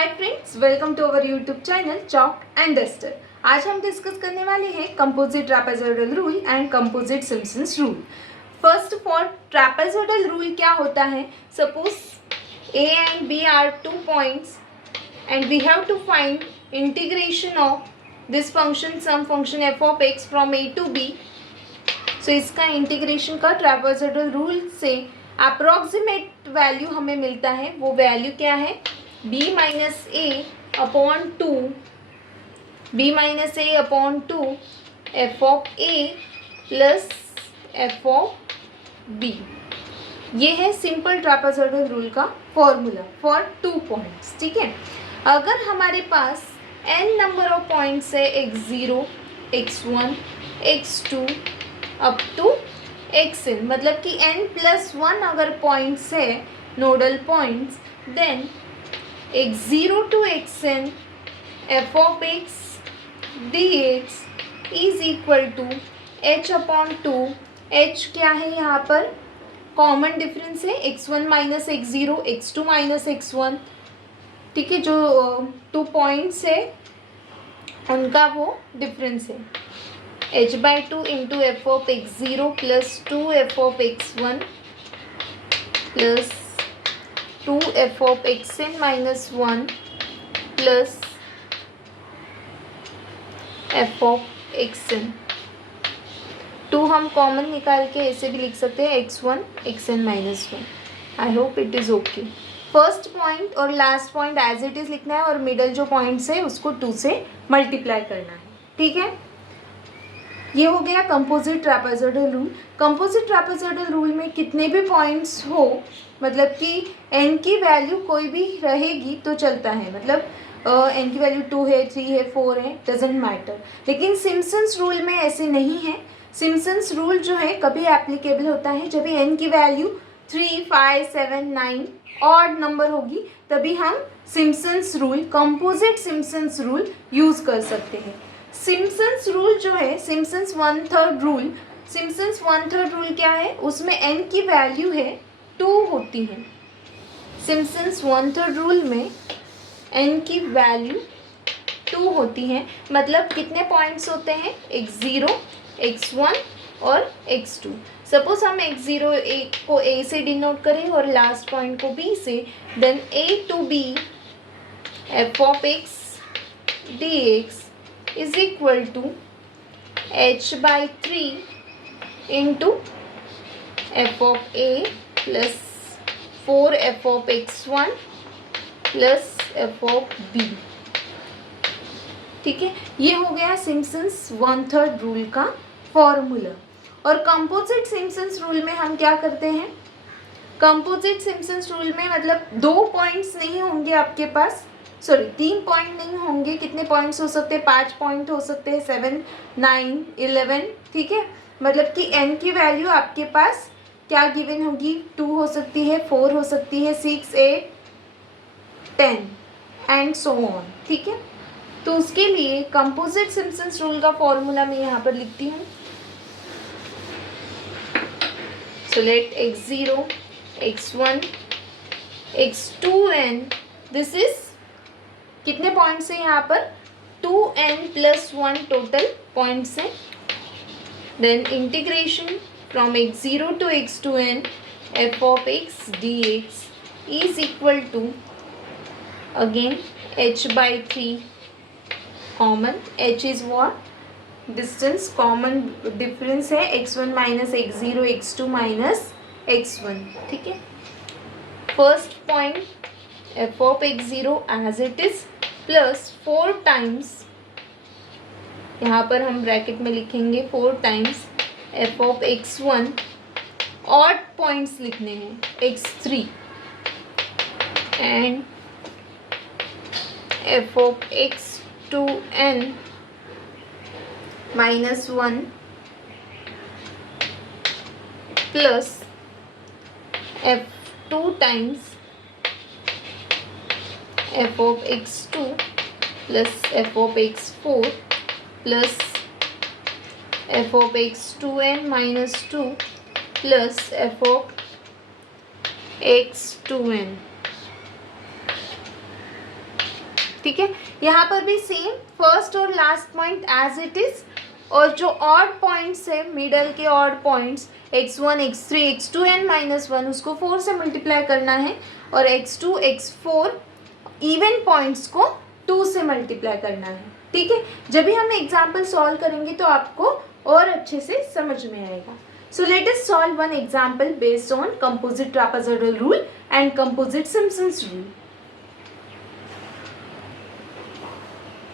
Hi friends, welcome to our YouTube channel chalk and duster. आज हम discuss करने वाले हैं composite trapezoidal rule and composite Simpson's rule. First of all, trapezoidal rule क्या होता है? Suppose A and B are 2 points and we have to find integration of this function some function F of X from A to B. So इसका integration का trapezoidal rule से approximate value हमें मिलता है। वो वैल्यू क्या है? b minus A upon two F of A plus F of B. ये है सिंपल ट्रापेजॉइडल रूल का फॉर्मूला फॉर 2 पॉइंट्स। ठीक है, अगर हमारे पास n नंबर ऑफ पॉइंट्स है x0, x1, x2 up to xn, मतलब कि n+1 अगर पॉइंट्स है nodal points, then x0 to xn f of x dx is equal to h upon 2। h क्या है यहाँ पर? कॉमन डिफरेंस है x1 minus x0, x2 minus x1। ठीक है, जो 2 पॉइंट्स है उनका वो डिफरेंस है। h/2 into F of x0 plus 2f of x1 plus 2f of xn minus 1 plus f of xn। 2 हम कॉमन निकाल के ऐसे भी लिख सकते हैं x1 xn minus 1। I hope it is okay. First point और last point as it is लिखना है और मिडल जो पॉइंट्स है उसको 2 से मल्टीप्लाई करना है। ठीक है, ये हो गया composite trapezoidal rule. Composite trapezoidal rule में कितने भी पॉइंट्स हो, मतलब कि n की वैल्यू कोई भी रहेगी तो चलता है। मतलब n की वैल्यू 2 है, 3 है, 4 है, डजेंट मैटर। लेकिन सिम्पसन्स रूल में ऐसे नहीं है। सिम्पसन्स रूल जो है कभी एप्लीकेबल होता है जब n की वैल्यू 3, 5, 7, 9 ऑड नंबर होगी, तभी हम Simpson's rule, composite Simpson's rule use कर सकते हैं। सिम्पसन्स रूल जो है, सिम्पसन्स 1/3 रूल, सिम्पसन्स 1/3 रूल क्या है? उसमें n की वैल्यू है 2 होती है। सिम्पसन्स 1/3 रूल में n की वैल्यू 2 होती है। मतलब कितने पॉइंट्स होते हैं? x0, x1 और x2। सपोज हम x0 को a से डिनोट करें और लास्ट पॉइंट को b से, then a to b f of x dx is equal to h/3 into f of a plus 4f of x1 plus f of b। ठीक है, ये हो गया सिम्पसन्स 1/3 रूल का फॉर्मूला। और कंपोजिट सिम्पसन्स रूल में हम क्या करते हैं? कंपोजिट सिम्पसन्स रूल में मतलब 2 पॉइंट्स नहीं होंगे आपके पास, सॉरी 3 पॉइंट नहीं होंगे। कितने पॉइंट्स हो सकते हैं? 5 पॉइंट हो सकते हैं, 7, 9, 11। ठीक है, मतलब कि n की वैल्यू आपके पास क्या गिवन होगी? 2 हो सकती है, 4 हो सकती है, 6, 8, 10 एंड सो ऑन। ठीक है, तो उसके लिए कंपोजिट सिम्पसन्स रूल का फॉर्मूला मैं यहाँ पर लिखती हूँ। So let x0, x1, x2 and this is कितने पॉइंट्स हैं यहाँ पर? 2n+1 टोटल पॉइंट्स हैं। Then integration from x0 to x2n f of x dx is equal to again h/3 common। h is what? distance, common difference है x1 minus x0, x2 minus x1। ठीक है, first point f of x0 as it is plus 4 times, यहाँ पर हम bracket में लिखेंगे 4 times f of x1, odd points लिखने हैं x3 and f of x2n minus 1 plus f2 times f of x2 plus f of x4 plus f of x2n minus 2 plus f of x2n। ठीक है, यहाँ पर भी same first और last point as it is, और जो odd points है middle के odd points x1 x3 x2 n minus 1 उसको 4 से मल्टीप्लाई करना है, और x2 x4 इवन पॉइंट्स को 2 से मल्टीप्लाई करना है। ठीक है, जब भी हम एग्जाम्पल सॉल्व करेंगे तो आपको और अच्छे से समझ में आएगा। So let us solve one example based on composite trapezoidal rule and composite Simpson's rule.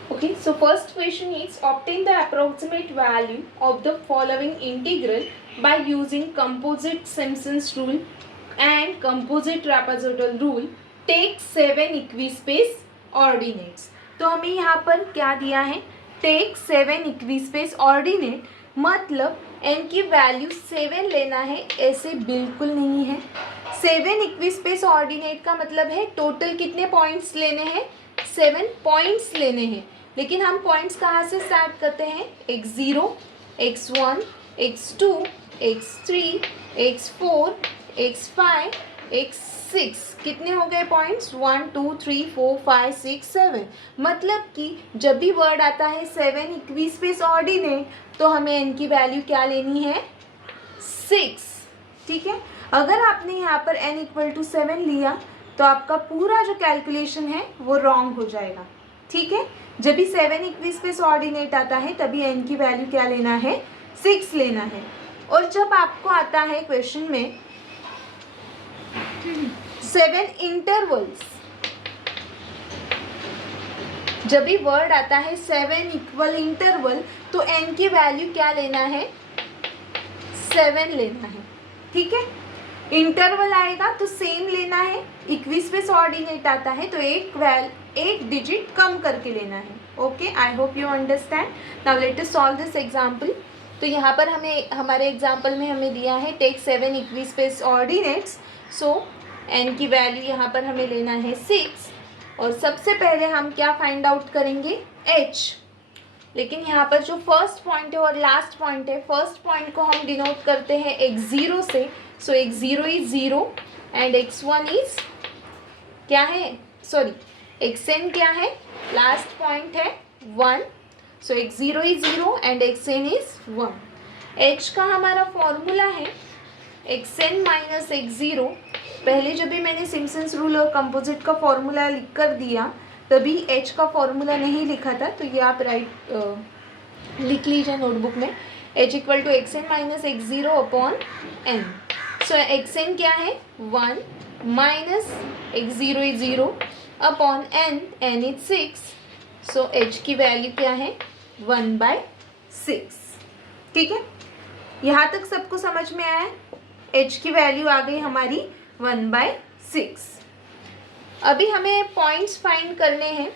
Okay, so first question is obtain the approximate value of the following integral by using composite Simpson's rule and composite trapezoidal rule. Take 7 equispace ordinates. तो हमें यहाँ पर क्या दिया है, take 7 equispace ordinate, मतलब n की value 7 लेना है, ऐसे बिल्कुल नहीं है। 7 इक्विस्पेस ऑर्डिनेट का मतलब है टोटल कितने पॉइंट्स लेने हैं, 7 पॉइंट्स लेने हैं। लेकिन हम पॉइंट्स कहाँ से स्टार्ट करते हैं, x0 x1 x2 x3 x4 x5 x6, कितने हो गए पॉइंट्स, 1 2 3 4 5 6 7। मतलब कि जब भी वर्ड आता है 7 इक्विस्पेस ऑर्डिनेट तो हमें n की वैल्यू क्या लेनी है, 6। ठीक है, अगर आपने यहाँ पर n इक्वल टू 7 लिया तो आपका पूरा जो कैलकुलेशन है वो रॉन्ग हो जाएगा। ठीक है, जब भी 7 इक्विस्पेस ऑर्डिनेट आता है तभी n की वैल्यू क्या लेना है, 6 लेना है। और जब आपको आता है क्वेश्चन में 7 इंटरवल्स, जब भी वर्ड आता है 7 इक्वल इंटरवल तो n की वैल्यू क्या लेना है, 7 लेना है। ठीक है, इंटरवल आएगा तो सेम लेना है, इक्विस्पेस ऑर्डिनेट आता है तो एक डिजिट कम करके लेना है। Okay, I hope you understand. Now let us solve this example. तो यहाँ पर हमें हमारे एग्जांपल में हमें दिया है टेक 7 इक्विस्पेस ऑर्डिनेट्स, सो n की वैल्यू यहाँ पर हमें लेना है 6, और सबसे पहले हम क्या फाइंड आउट करेंगे, h। लेकिन यहाँ पर जो फर्स्ट पॉइंट है और लास्ट पॉइंट है, फर्स्ट पॉइंट को हम डिनोट करते हैं x0 से, सो x0 is 0 and x1 is क्या है, सॉरी xn क्या है, लास्ट पॉइंट है 1, सो x0 is 0 and xn is 1। h का हमारा फॉर्मूला है xn माइनस x0। पहले जब भी मैंने सिम्पसन्स रूल और कंपोजिट का फॉर्मूला लिख कर दिया तभी h का फॉर्मूला नहीं लिखा था, तो ये आप लिख लीजिए नोटबुक में, h equal to xn minus x0 upon n। So xn क्या है 1 minus x0 is 0 upon n, n is 6, so h की वैल्यू क्या है 1/6। ठीक है, यहाँ तक सबको समझ में आया, h की वैल्यू आ गई हमारी 1/6। अभी हमें पॉइंट्स फाइंड करने हैं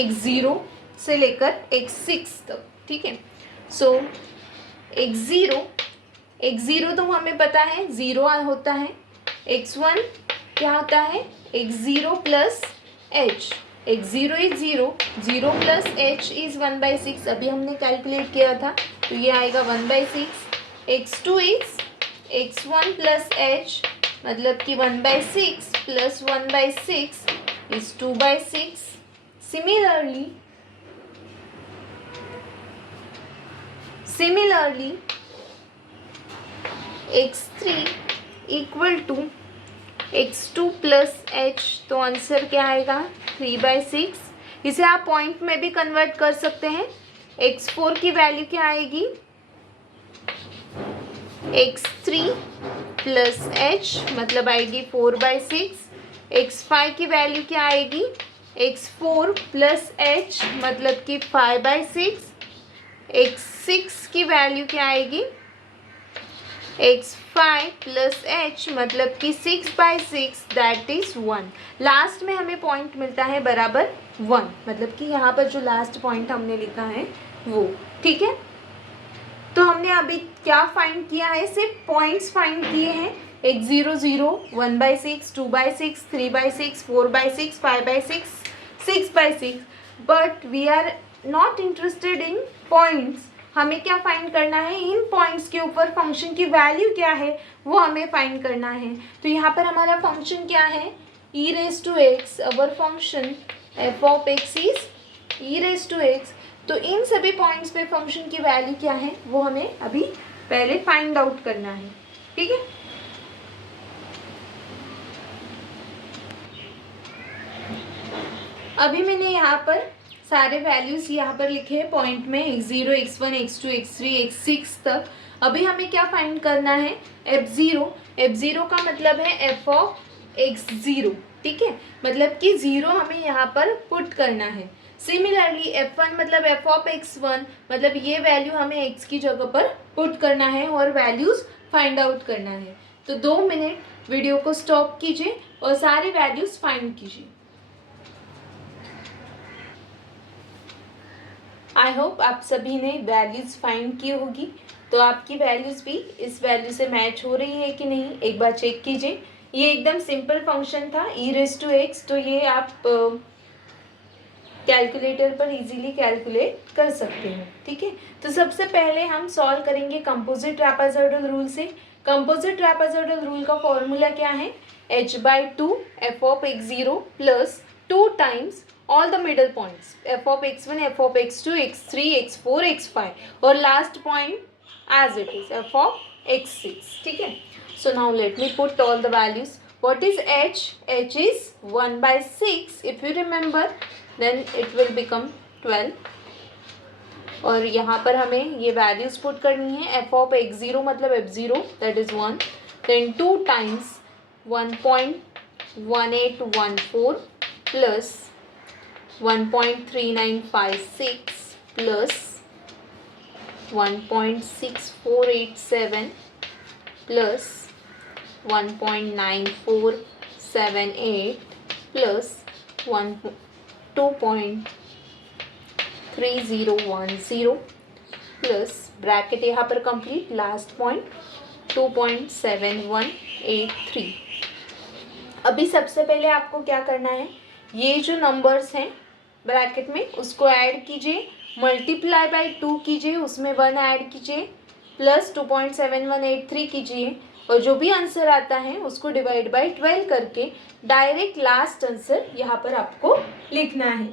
x0 से लेकर x6 तक। ठीक है, सो x0 तो हमें पता है 0 होता है, x1 क्या होता है x0 plus h, x0 is 0, 0 plus h is 1/6, अभी हमने कैलकुलेट किया था तो ये आएगा 1/6। x2 is x1 plus h, मतलब कि 1/6 plus 1/6 is 2/6। Similarly x3 equal to x2 plus h, तो आंसर क्या आएगा 3/6। इसे आप पॉइंट में भी कन्वर्ट कर सकते हैं। x4 की वैल्यू क्या आएगी, x3 प्लस h, मतलब आएगी 4/6। x5 की वैल्यू क्या आएगी, x4 प्लस h, मतलब कि 5/6। x6 की वैल्यू क्या आएगी, x5 प्लस h, मतलब कि 6/6, दैट इज 1। लास्ट में हमें पॉइंट मिलता है बराबर 1, मतलब कि यहाँ पर जो लास्ट पॉइंट हमने लिखा है वो। ठीक है, तो हमने अभी क्या फाइंड किया है, सिर्फ पॉइंट्स फाइंड किए हैं, x0 0, 1/6, 2/6, 3/6, 4/6, 5/6, 6/6, but we are not interested in points. हमें क्या फाइंड करना है, इन पॉइंट्स के ऊपर फंक्शन की वैल्यू क्या है वो हमें फाइंड करना है। तो यहाँ पर हमारा फंक्शन क्या है, e raised to x, our function f of x is e raised to x। तो इन सभी पॉइंट्स पे फंक्शन की वैल्यू क्या है वो हमें अभी पहले फाइंड आउट करना है, ठीक है। अभी मैंने यहाँ पर सारे वैल्यूज यहाँ पर लिखे हैं पॉइंट में, x0, x1, x2, x3, x6 तक। अभी हमें क्या फाइंड करना है, f0। f0 का मतलब है f ऑफ x0, ठीक है, मतलब कि 0 हमें यहाँ पर पुट करना है। सिमिलरली f1 मतलब f ऑफ x1, मतलब ये वैल्यू हमें x की जगह पर पुट करना है और वैल्यूज फाइंड आउट करना है। तो 2 मिनट वीडियो को स्टॉप कीजिए और सारे वैल्यूज फाइंड कीजिए। आई होप आप सभी ने वैल्यूज फाइंड की होगी। तो आपकी वैल्यूज भी इस वैल्यू से मैच हो रही है कि नहीं, एक बार चेक कीजिए। ये एकदम सिंपल फंक्शन था e रेज़ टू x, तो ये आप कैलकुलेटर पर इजीली कैलकुलेट कर सकते हो, ठीक है। तो सबसे पहले हम सॉल्व करेंगे कंपोजिट ट्रैपेजॉइडल रूल से। कंपोजिट ट्रैपेजॉइडल रूल का फॉर्मूला क्या है, h/2 f of x0 plus 2 times all the middle points f of x1, f of x2, x3, x4, x5 और last point as it is f of x6, ठीक है। So now let me put all the values. What is h? H is 1/6 if you remember, then it will become 12 और यहाँ पर हमें ये values put करनी है। f of x0 मतलब f0 that is 1, then 2 times 1.1814 plus 1.3956 plus 1.6487 plus 1.9478 plus 2.3010 plus bracket यहाँ पर कंप्लीट, लास्ट पॉइंट 2.7183। अभी सबसे पहले आपको क्या करना है, ये जो नंबर्स हैं ब्रैकेट में उसको ऐड कीजिए, मल्टीप्लाई बाय 2 कीजिए, उसमें 1 ऐड कीजिए, प्लस 2.7183 कीजिए और जो भी आंसर आता है उसको डिवाइड बाय 12 करके डायरेक्ट लास्ट आंसर यहाँ पर आपको लिखना है।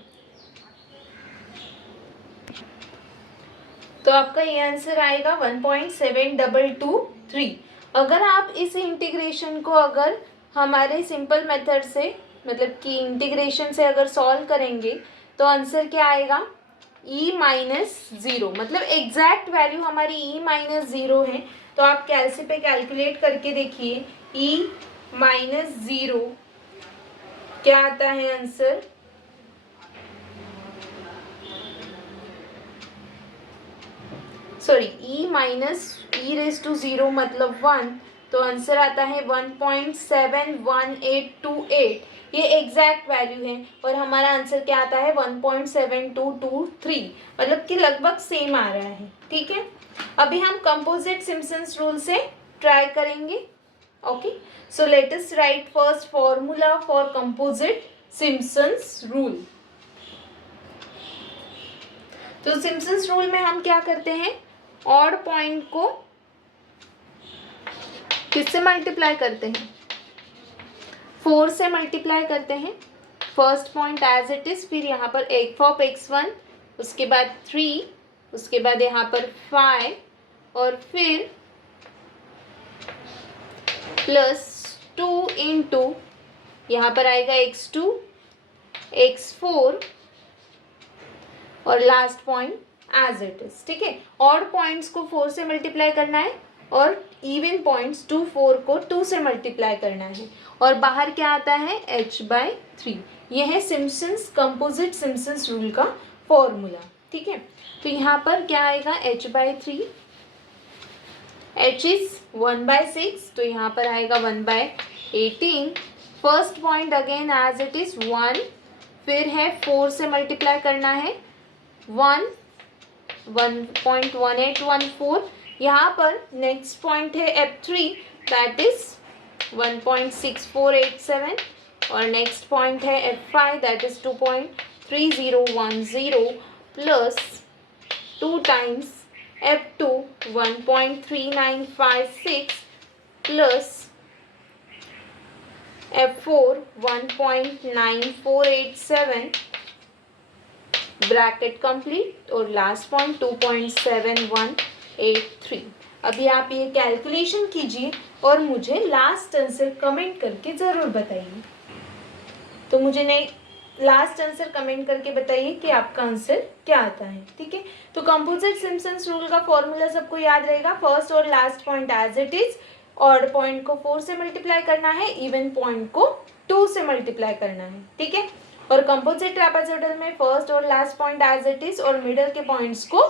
तो आपका ये आंसर आएगा 1.7223। अगर आप इस इंटीग्रेशन को अगर हमारे सिंपल मेथड से मतलब कि इंटीग्रेशन से अगर सॉल्व करेंगे तो आंसर क्या आएगा, e-0, मतलब एग्जैक्ट वैल्यू हमारी e-0 है। तो आप कैलसी पे कैलकुलेट करके देखिए, e-0 क्या आता है answer, sorry e raise to 0 मतलब 1, तो आंसर आता है 1.71828। ये एग्जैक्ट वैल्यू है और हमारा आंसर क्या आता है 1.7223, मतलब कि लगभग सेम आ रहा है, ठीक है। अभी हम कंपोजिट सिम्पसन्स रूल से ट्राई करेंगे। Okay, so let us write first formula for composite Simpson's rule. तो सिम्पसन्स रूल में हम क्या करते हैं, ऑड पॉइंट को किससे मल्टीप्लाई करते हैं, 4 से मल्टीप्लाई करते हैं। First point as it is, फिर यहाँ पर f ऑफ x1, उसके बाद 3, उसके बाद यहाँ पर 5 और फिर प्लस 2 इंटू यहाँ पर आएगा x2, x4 और last point as it is, ठीक है। ऑड पॉइंट्स को 4 से मल्टीप्लाई करना है और इवन पॉइंट्स 2, 4 को 2 से मल्टीप्लाई करना है और बाहर क्या आता है h/3। यह है सिम्पसन्स कंपोजिट सिम्पसन्स रूल का फॉर्मूला, ठीक है। तो यहाँ पर क्या आएगा h/3, h इज 1/6 तो यहाँ पर आएगा 1/18। First point again as it is 1, फिर है 4 से मल्टीप्लाई करना है 1.1814। यहाँ पर नेक्स्ट पॉइंट है f3 दैट इज 1.6487 और नेक्स्ट पॉइंट है f5 that is 2.3010 plus 2 times f2 1.3956 plus F4 1.9487 bracket complete और लास्ट पॉइंट 2.7183। अभी आप ये कैलकुलेशन कीजिए और मुझे लास्ट आंसर कमेंट करके ज़रूर बताइए। तो मुझे नहीं लास्ट आंसर कमेंट करके बताइए कि आपका आंसर क्या आता है। ठीक है, तो कंपोजिट सिम्पसन्स रूल का फॉर्मूला सबको याद रहेगा। फर्स्ट और last point as it is, odd point को 4 से मल्टीप्लाई करना है, इवन पॉइंट को 2 से मल्टीप्लाई करना है। ठीक है, और कंपोजिट ट्रापेजॉइडल में फर्स्ट और last point as it is और मिडल के पॉइंट्स को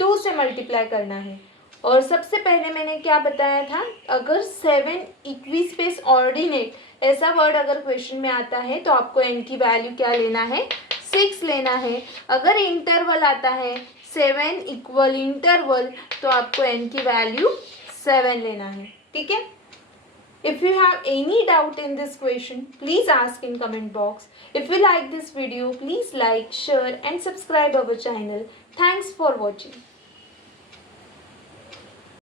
2 से मल्टीप्लाई करना है। और सबसे पहले मैंने क्या बताया था, अगर 7 इक्विस्पेस ऑर्डिनेट ऐसा वर्ड अगर क्वेश्चन में आता है तो आपको n की वैल्यू क्या लेना है, 6 लेना है। अगर इंटरवल आता है 7 इक्वल इंटरवल तो आपको n की वैल्यू 7 लेना है। ठीक है, if you have any doubt in this question, please ask in comment box. If you like this video, please like, share and subscribe our channel. Thanks for watching.